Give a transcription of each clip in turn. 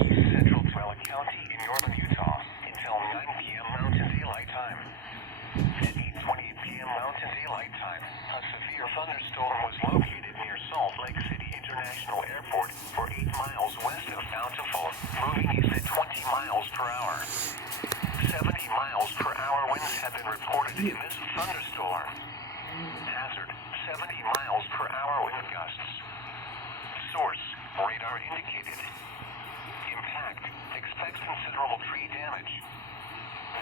East Central County in northern Utah until 9 p.m. Mountain Daylight Time. At 8:20 p.m. Mountain Daylight Time, a severe thunderstorm was located near Salt Lake City International Airport for 8 miles west of Bountiful, moving east at 20 miles per hour. 70 miles per hour winds have been reported in this thunderstorm. Hazard, 70 miles per hour wind gusts. Source, radar indicated. Impact, expects considerable tree damage.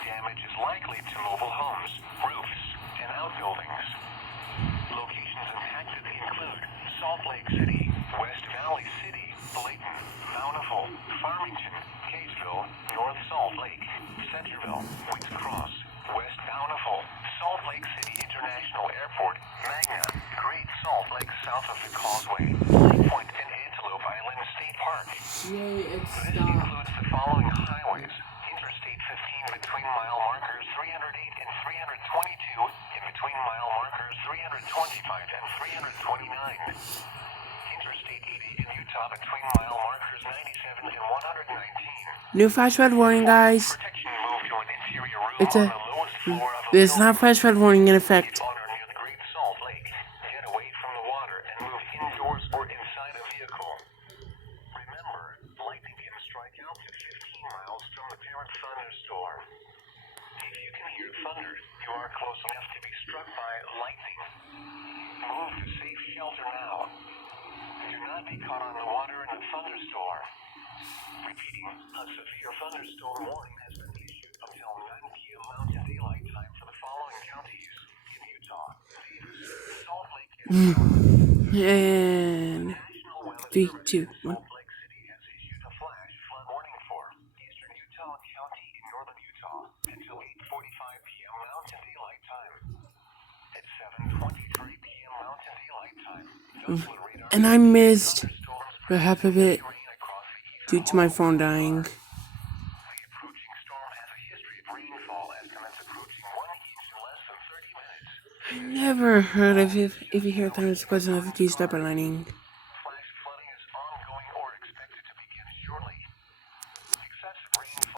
Damage is likely to mobile homes, roofs, and outbuildings. Locations impacted include Salt Lake City, West Valley City, Bladen, Bountiful, Farmington, Kaysville, North Salt Lake, Centerville, Wicks Cross, West Bountiful, Salt Lake City International Airport, Magna, Great Salt Lake south of the Causeway, Lake Point, and Antelope Island State Park. Yay, it This stopped. includes the following highways: Interstate 15 between mile markers 308 and 322, and between mile markers 325 and 329. Interstate 80 in Utah between mile markers 97 and 119. New flash flood warning, guys. Protection moved to an interior room It's on the lowest floor of a There's not building. flash flood warning in effect. On or near the Great Salt Lake. Get away from the water and move indoors or inside a vehicle. Remember, lightning can strike out to 15 miles from the parent thunderstorm. If you can hear thunder, you are close enough to be struck by lightning. Move to safe shelter now. Do not be caught on the water in a thunderstorm. Repeating, a severe thunderstorm warning has been issued until 9 p.m. Mountain Daylight Time for the following counties in Utah: Davis, Salt Lake, and And National Weather 3, Service 2, in 1. Salt Lake City has issued a flash flood warning for eastern Utah County in northern Utah until 8:45 p.m. Mountain Daylight Time. At 7:23 p.m. Mountain Daylight Time, Jocelyn radar And I missed thunderstorms for half of it rain across the eastern due to my phone dying. The approaching storm has a history of rainfall estimates approaching 1 inch in less than 30 minutes. I never heard of it. If you hear thunder, it's because of the stepper lining.